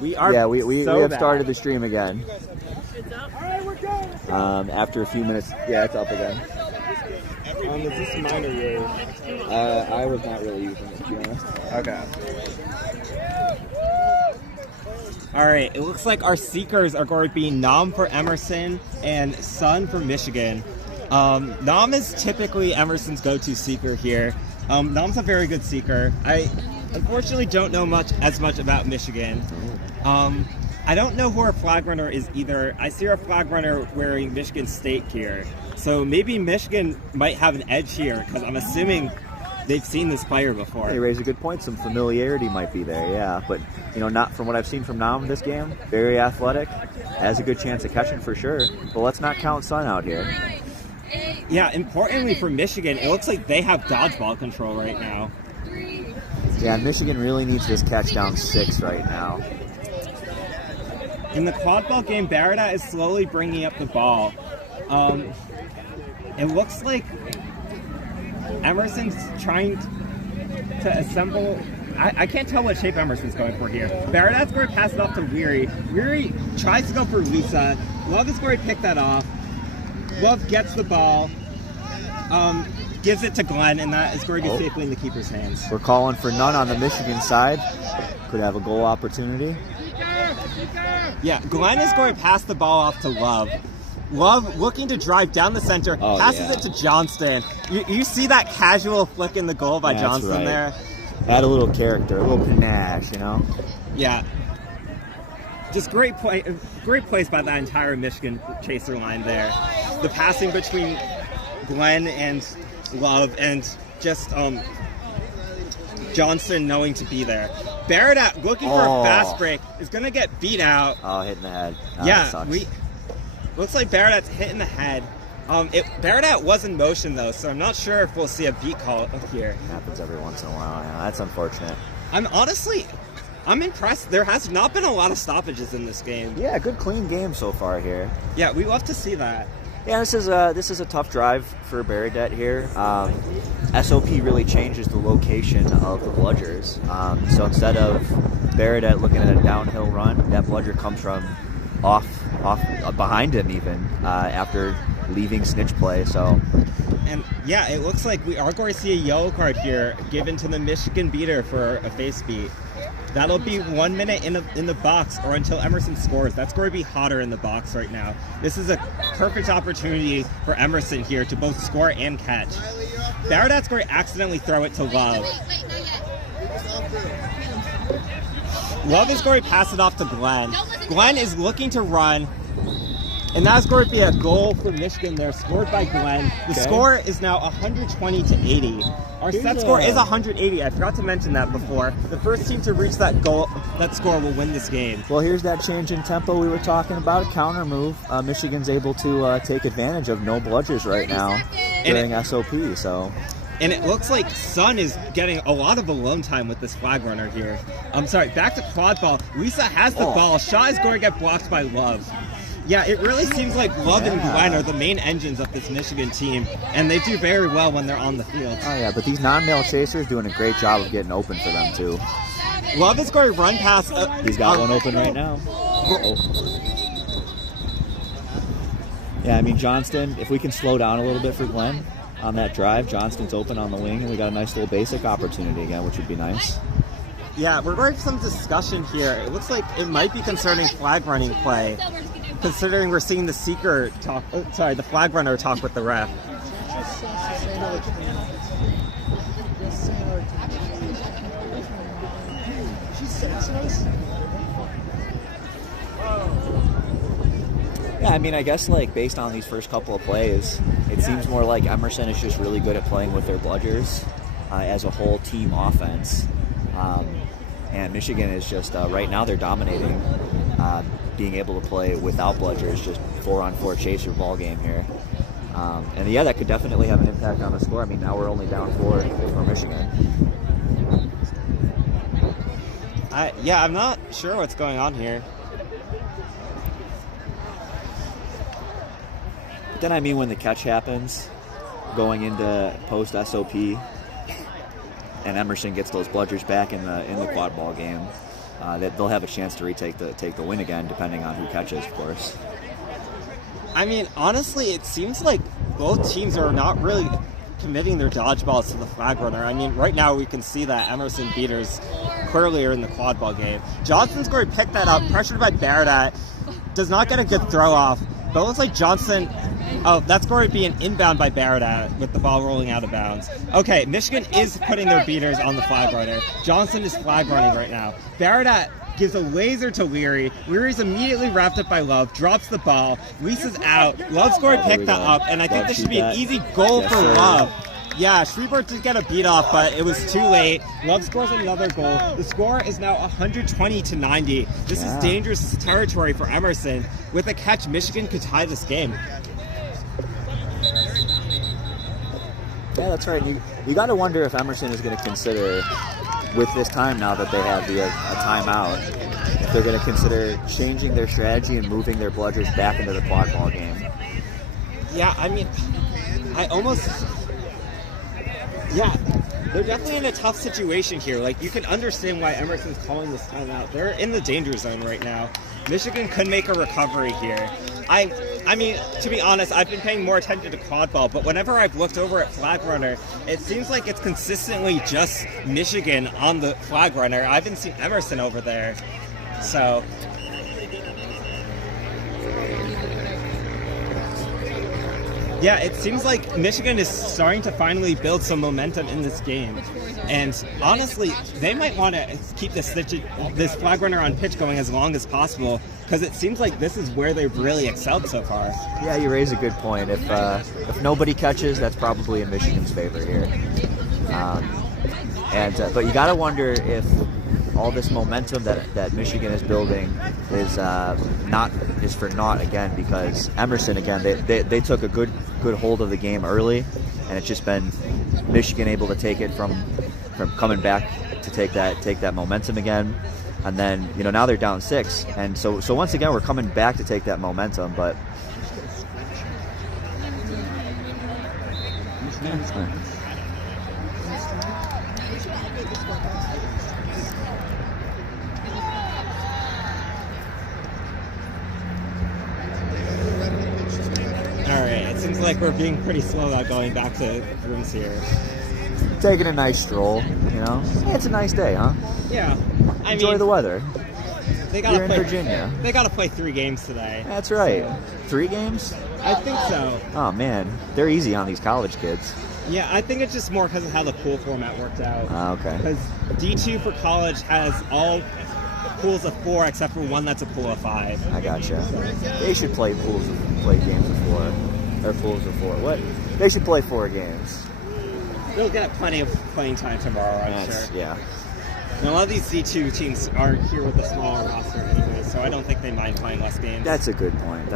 We are. Yeah, we so have bad. started the stream again. After a few minutes, yeah, it's up again. Is this mine or yours? I was not really using it, to be honest. Okay. All right, it looks like our seekers are going to be Nam for Emerson and Sun for Michigan. Nam is typically Emerson's go-to seeker here. Nam's a very good seeker. I unfortunately don't know as much about Michigan. I don't know who our flag runner is either. I see our flag runner wearing Michigan State gear. So maybe Michigan might have an edge here because I'm assuming they've seen this player before. You raise a good point. Some familiarity might be there, yeah. But, not from what I've seen from Nam this game. Very athletic. Has a good chance of catching for sure. But let's not count Sun out here. Yeah, importantly for Michigan, it looks like they have dodgeball control right now. Yeah, Michigan really needs this catch down 6 right now. In the quadball game, Barada is slowly bringing up the ball. It looks like Emerson's trying to assemble. I can't tell what shape Emerson's going for here. Barada's going to pass it off to Weary. Weary tries to go for Lisa. Love is going to pick that off. Love gets the ball, gives it to Glenn, and that is going to be safely in the keeper's hands. We're calling for none on the Michigan side. Could have a goal opportunity. Yeah, Glenn is going to pass the ball off to Love. Love looking to drive down the center, passes it to Johnston. You see that casual flick in the goal by Johnston there? Add a little character, a little panache, Yeah. Just great plays by that entire Michigan chaser line there. The passing between Glenn and Love and just Johnston knowing to be there. Barada looking for a fast break is going to get beat out. Oh, hitting the head. Looks like Baradat's hitting the head. Baradat was in motion though, so I'm not sure if we'll see a beat call here. Happens every once in a while. Yeah, that's unfortunate. I'm impressed. There has not been a lot of stoppages in this game. Yeah, good clean game so far here. Yeah, we love to see that. Yeah, this is a tough drive for Baradat here. SOP really changes the location of the bludgers. So instead of Baradat looking at a downhill run, that bludger comes from off behind him even after leaving snitch play. So. And yeah, it looks like we are going to see a yellow card here given to the Michigan beater for a face beat. That'll be 1 minute in the box or until Emerson scores. That's going to be hotter in the box right now. This is a perfect opportunity for Emerson here to both score and catch. Baradat's going to accidentally throw it to Love. Love is going to pass it off to Glenn. Glenn is looking to run. And that's going to be a goal for Michigan there, scored by Glenn. The score is now 120 to 80. Our set score is 180. I forgot to mention that before. The first team to reach that score will win this game. Well, here's that change in tempo we were talking about, a counter move. Michigan's able to take advantage of no bludgers right now during SOP. And it looks like Sun is getting a lot of alone time with this flag runner here. I'm sorry, back to quadball. Lisa has the ball. Shaw is going to get blocked by Love. Yeah, it really seems like Love and Glenn are the main engines of this Michigan team, and they do very well when they're on the field. Oh, yeah, but these non-male chasers doing a great job of getting open for them, too. Love is going to run past... He's got one open right now. Yeah, I mean, Johnston, if we can slow down a little bit for Glenn on that drive, Johnston's open on the wing, and we got a nice little basic opportunity again, which would be nice. Yeah, we're going to have some discussion here. It looks like it might be concerning flag running play, considering we're seeing the seeker talk, the flag runner talk with the ref. Yeah, I mean, I guess, based on these first couple of plays, it seems more like Emerson is just really good at playing with their bludgers as a whole team offense. And Michigan is just, right now they're dominating, being able to play without bludgers, just 4-on-4 chaser ball game here. And yeah, that could definitely have an impact on the score. I mean, now we're only down 4 for Michigan. I'm not sure what's going on here. But then, I mean, when the catch happens, going into post-SOP, and Emerson gets those bludgers back in the quad ball game, that they'll have a chance to take the win again, depending on who catches, of course. I mean, honestly, it seems like both teams are not really committing their dodgeballs to the flag runner. I mean, right now we can see that Emerson beaters clearly are in the quad ball game. Johnson's going to pick that up, pressured by Baradat. Does not get a good throw off, but it looks like Johnson. Oh, that's going to be an inbound by Baradat with the ball rolling out of bounds. Okay, Michigan is putting their beaters on the flag runner. Johnson is flag running right now. Baradat gives a laser to Leary. Leary's immediately wrapped up by Love, drops the ball. Reese's out. Love's going to pick that up, and I think this should be an easy goal for Love. Yeah, Schreiber did get a beat off, but it was too late. Love scores another goal. The score is now 120-90. This is dangerous territory for Emerson. With a catch, Michigan could tie this game. Yeah, that's right. You got to wonder if Emerson is going to consider, with this time now that they have a timeout, if they're going to consider changing their strategy and moving their bludgers back into the quad ball game. Yeah, I mean, yeah, they're definitely in a tough situation here. Like, you can understand why Emerson's calling this timeout. They're in the danger zone right now. Michigan could make a recovery here. I mean, to be honest, I've been paying more attention to quad ball, but whenever I've looked over at flag runner, it seems like it's consistently just Michigan on the flag runner. I haven't seen Emerson over there. So yeah, it seems like Michigan is starting to finally build some momentum in this game. And honestly, they might want to keep this flag runner on pitch going as long as possible, because it seems like this is where they've really excelled so far. Yeah, you raise a good point. If nobody catches, that's probably in Michigan's favor here. But you got to wonder if all this momentum that Michigan is building is for naught again, because Emerson again they took a good hold of the game early, and it's just been Michigan able to take it from coming back to take that momentum again, and then now they're down 6, and so once again we're coming back to take that momentum, but. Seems like we're being pretty slow about going back to rooms here. Taking a nice stroll, Yeah, it's a nice day, huh? Yeah. Enjoy the weather. You're in Virginia. They got to play 3 games today. That's right. So. 3 games? I think so. Oh, man. They're easy on these college kids. Yeah, I think it's just more because of how the pool format worked out. Okay. Because D2 for college has all pools of 4 except for one that's a pool of 5. I gotcha. They should play games of 4. Or pools of 4. What? They should play 4 games. They'll get plenty of playing time tomorrow, I'm sure. Yeah. And a lot of these D2 teams are here with a smaller roster anyway, so I don't think they mind playing less games. That's a good point.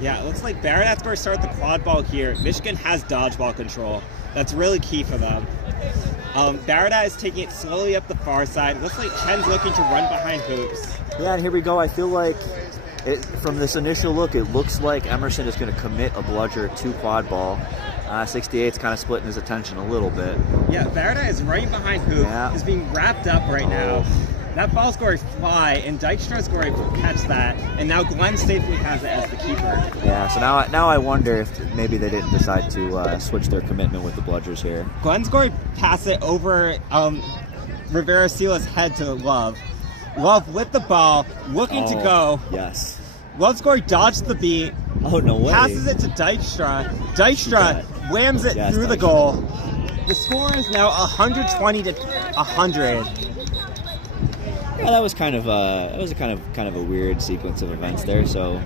Yeah, it looks like Baradat's going to start the quad ball here. Michigan has dodgeball control. That's really key for them. Baradat is taking it slowly up the far side. Looks like Chen's looking to run behind hoops. Yeah, and here we go. I feel like from this initial look, it looks like Emerson is going to commit a bludger to quad ball. 68's kind of splitting his attention a little bit. Yeah, Baradat is right behind hoop. Yeah. Is being wrapped up right now. That ball's going to fly, and Dykstra's going to catch that, and now Glenn safely has it as the keeper. Yeah, so now I wonder if maybe they didn't decide to switch their commitment with the bludgers here. Glenn's going to pass it over Rivera Sila's head to Love. Love with the ball, looking to go. Yes. Love's going to dodge the beat. Oh, no way. Passes it to Dykstra. Dykstra whams it through the goal. The score is now 120-100. Yeah, that was kind of a weird sequence of events there. So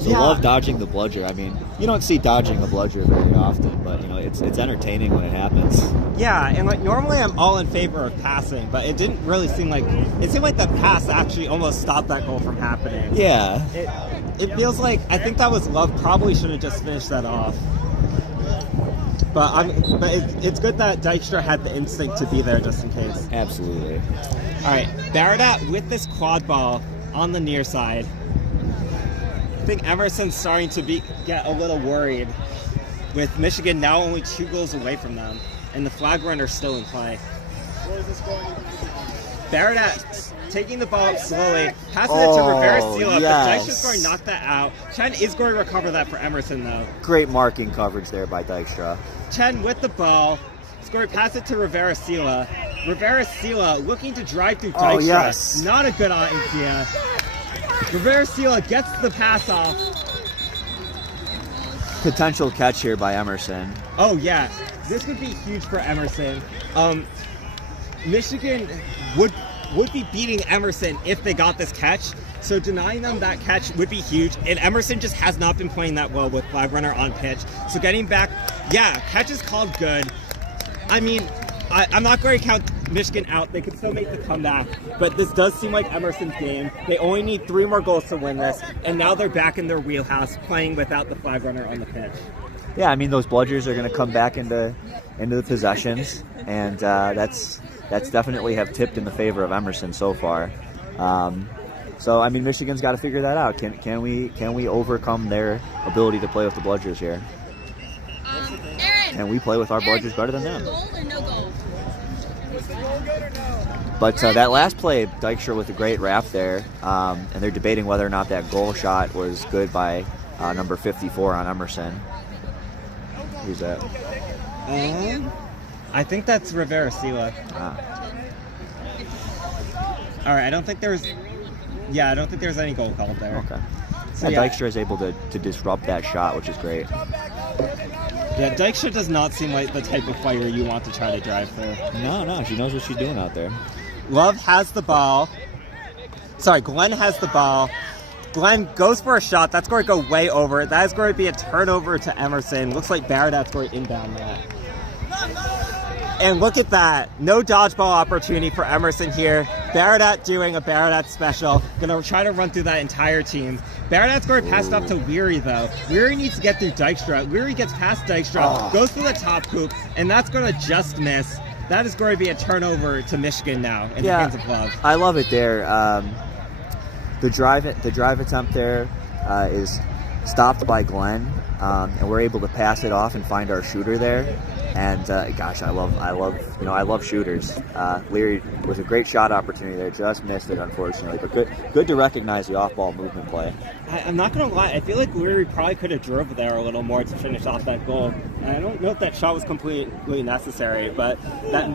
Love dodging the bludger. I mean, you don't see dodging a bludger very often, but it's entertaining when it happens. Yeah, and normally I'm all in favor of passing, but it didn't really seem like the pass actually almost stopped that goal from happening. Yeah. It feels like I think that was Love probably should have just finished that off. But it's good that Dykstra had the instinct to be there just in case. Absolutely. All right, Baradat with this quad ball on the near side. I think Emerson's starting to get a little worried with Michigan now only 2 goals away from them, and the flag runner's still in play. Baradat taking the ball up slowly, passing it to Rivera-Sila, but Dykstra's going to knock that out. Chen is going to recover that for Emerson, though. Great marking coverage there by Dykstra. Chen with the ball, scoring pass it to Rivera-Sila. Rivera-Sila looking to drive through Dykstra. Oh, yes. Not a good idea. Rivera-Sila gets the pass off. Potential catch here by Emerson. Oh, yeah. This would be huge for Emerson. Michigan would be beating Emerson if they got this catch. So denying them that catch would be huge. And Emerson just has not been playing that well with flag runner on pitch. So getting back, yeah, catch is called good. I mean, I'm not going to count Michigan out. They could still make the comeback. But this does seem like Emerson's game. They only need 3 more goals to win this. And now they're back in their wheelhouse playing without the flag runner on the pitch. Yeah, I mean, those bludgers are going to come back into the possessions. And that's definitely have tipped in the favor of Emerson so far. So I mean, Michigan's got to figure that out. Can we overcome their ability to play with the bludgers here? And we play with our bludgers better than them. Goal or no goal? But that last play, Dykstra with a great wrap there, and they're debating whether or not that goal shot was good by number 54 on Emerson. Who's that? I think that's Rivera-Sila. All right, I don't think there's any goal called there. Okay. So, yeah, yeah. Dykstra is able to disrupt that shot, which is great. Yeah, Dykstra does not seem like the type of player you want to try to drive through. No, she knows what she's doing out there. Love has the ball. Sorry, Glenn has the ball. Glenn goes for a shot. That's going to go way over. That is going to be a turnover to Emerson. Looks like Baradat's going to inbound that. And look at that. No dodgeball opportunity for Emerson here. Baradat doing a Baradat special. Going to try to run through that entire team. Baradat's going to pass it off to Weary, though. Weary needs to get through Dykstra. Weary gets past Dykstra, goes through the top hoop, and that's going to just miss. That is going to be a turnover to Michigan now in the hands of Love. I love it there. The drive attempt there is stopped by Glenn, and we're able to pass it off and find our shooter there. And gosh, I love shooters. Leary with a great shot opportunity there, just missed it unfortunately, but good to recognize the off-ball movement play. I'm not gonna lie, I feel like Leary probably could have drove there a little more to finish off that goal. And I don't know if that shot was completely necessary, but that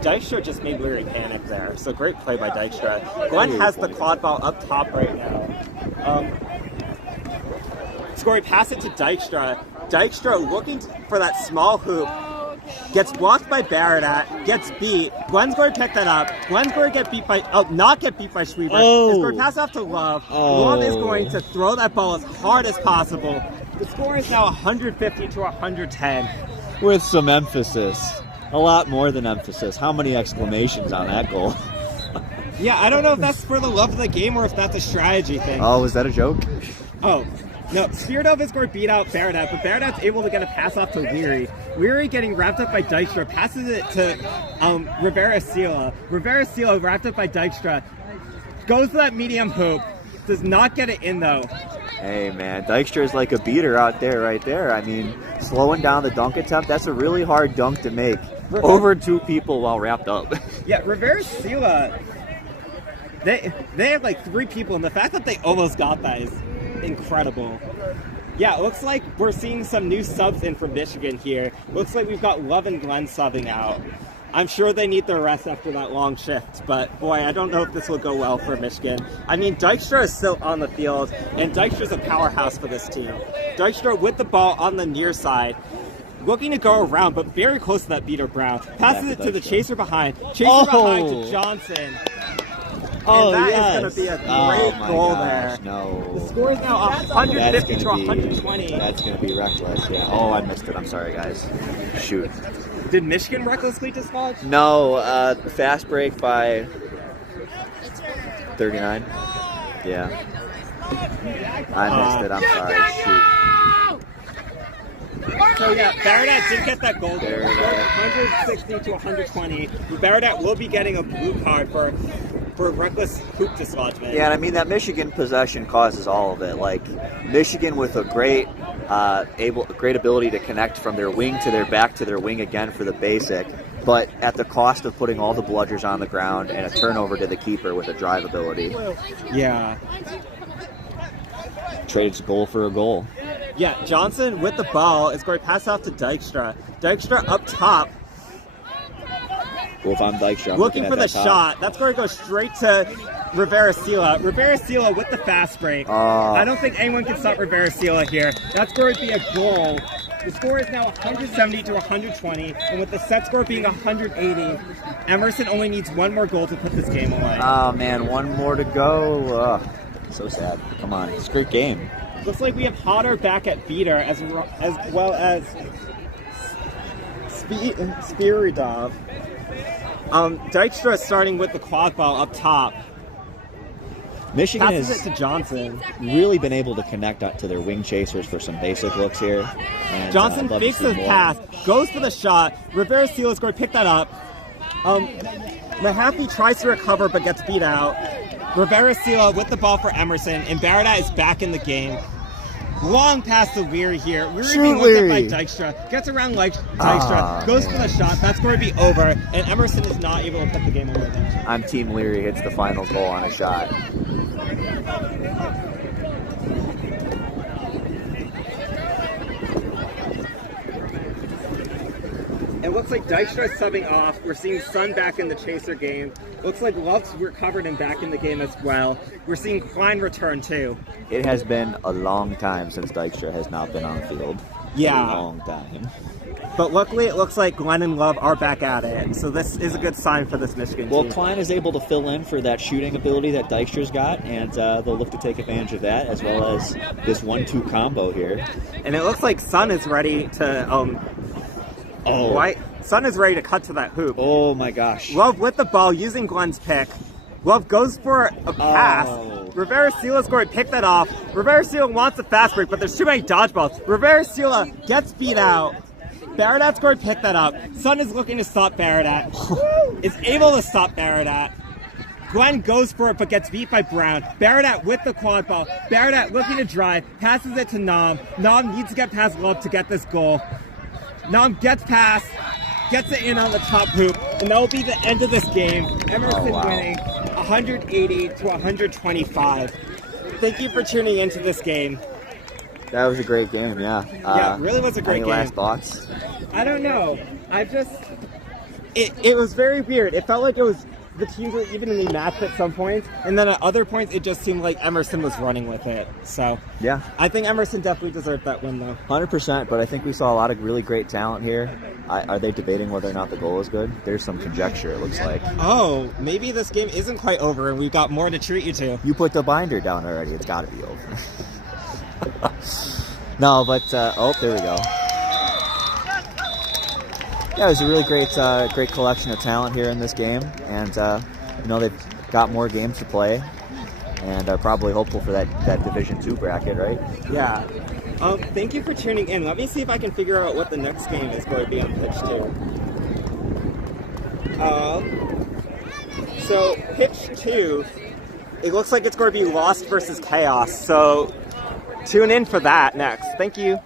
Dykstra just made Leary panic there. So great play by Dykstra. Glenn has the quad ball up top right now. Scoring pass it to Dykstra. Dykstra looking for that small hoop. Gets blocked by Baradat, gets beat. Glenn's going to pick that up. Glenn's going to get beat by, not get beat by Schweber. It's going to pass off to Love. Love is going to throw that ball as hard as possible. The score is now 150 to 110. With some emphasis. A lot more than emphasis. How many exclamations on that goal? Yeah, I don't know if that's for the love of the game or if that's a strategy thing. Oh, was that a joke? Oh. No, Spiridov is going to beat out Baradat, but Baradat's able to get a pass off to Weary. Weary getting wrapped up by Dykstra, passes it to Rivera-Sila. Rivera-Sila wrapped up by Dykstra. Goes to that medium hoop. Does not get it in, though. Hey, man, Dykstra is like a beater out there, right there. I mean, slowing down the dunk attempt, that's a really hard dunk to make. Over 2 people while wrapped up. Yeah, Rivera-Sila, they have like 3 people, and the fact that they almost got that is incredible. Yeah, it looks like we're seeing some new subs in from Michigan here. Looks like we've got Love and Glenn subbing out. I'm sure they need their rest after that long shift, but boy, I don't know if this will go well for Michigan. I mean, Dykstra is still on the field, and Dykstra's a powerhouse for this team. Dykstra with the ball on the near side, looking to go around, but very close to that beater Brown. Passes it to the chaser behind. Chaser behind to Johnson. And that is going to be a great goal there. No. The score is now 150 to 120. That's going to be reckless, yeah. Oh, I missed it. I'm sorry, guys. Shoot. Did Michigan recklessly dislodge? No, fast break by 39. Yeah. I missed it. I'm sorry. Shoot. So yeah, Baradat did get that goal there. 160 to 120. Baradat will be getting a blue card for reckless hoop dislodgement. Yeah, and I mean that Michigan possession causes all of it. Like Michigan with a great ability to connect from their wing to their back to their wing again for the basic. but at the cost of putting all the bludgers on the ground and a turnover to the keeper with a drive ability. Yeah. Trades goal for a goal. Yeah, Johnson with the ball is going to pass off to Dykstra. Dykstra up top. Well, if I'm Dykstra, I'm looking for the top shot. That's going to go straight to Rivera-Sila. Rivera-Sila with the fast break. I don't think anyone can stop Rivera-Sila here. That's going to be a goal. The score is now 170 to 120, and with the set score being 180, Emerson only needs one more goal to put this game away. Oh man, one more to go. So sad. Come on, it's a great game. Looks like we have Hodder back at beater as well as Spiridov. Dykstra starting with the quadball up top. Michigan passes has it to Johnson. really been able to connect up to their wing chasers for some basic looks here. And, Johnson fakes the pass, goes for the shot. Rivera-Sila is going to pick that up. Mahaffey tries to recover but gets beat out. Rivera-Sila with the ball for Emerson, and Baradat is back in the game. Long pass to Leary here. Leary being looked at by Dykstra. Gets around Dykstra. Goes for the shot. That's going to be over. And Emerson is not able to put the game away there. I'm Team Leary. Hits the final goal on a shot. It looks like Dykstra is subbing off. We're seeing Sun back in the chaser game. Looks like Love's recovered and back in the game as well. We're seeing Klein return too. It has been a long time since Dykstra has not been on the field. Yeah. A long time. But luckily, it looks like Glenn and Love are back at it. So this is a good sign for this Michigan team. Well, Klein is able to fill in for that shooting ability that Dykstra's got, and they'll look to take advantage of that, as well as this 1-2 combo here. And it looks like Sun is ready to Sun is ready to cut to that hoop. Oh my gosh. Love with the ball using Glenn's pick. Love goes for a pass. Rivera-Sila is going to pick that off. Rivera-Sila wants a fast break, but there's too many dodgeballs. Rivera-Sila gets beat out. Baradat's going to pick that up. Sun is looking to stop Baradat. Is able to stop Baradat. Glenn goes for it, but gets beat by Brown. Baradat with the quad ball. Baradat looking to drive, passes it to Nam. Nam needs to get past Love to get this goal. Nam gets past, gets it in on the top hoop, and that will be the end of this game. Emerson winning 180 to 125. Thank you for tuning into this game. That was a great game, yeah. Yeah, it really was a great game. Any last thoughts? I don't know. It was very weird. It felt like it was the teams were evenly matched at some points, and then at other points it just seemed like Emerson was running with it. So yeah, I think Emerson definitely deserved that win, though. 100%. But I think we saw a lot of really great talent here. Are they debating whether or not the goal is good? There's some conjecture. It looks like. Oh, maybe this game isn't quite over, and we've got more to treat you to. You put the binder down already. It's got to be over. No, but oh, there we go. Yeah, it was a really great collection of talent here in this game, and they've got more games to play, and are probably hopeful for that Division II bracket, right? Yeah. Thank you for tuning in. Let me see if I can figure out what the next game is going to be on pitch 2. So pitch 2, it looks like it's going to be Lost versus Chaos. So tune in for that next. Thank you.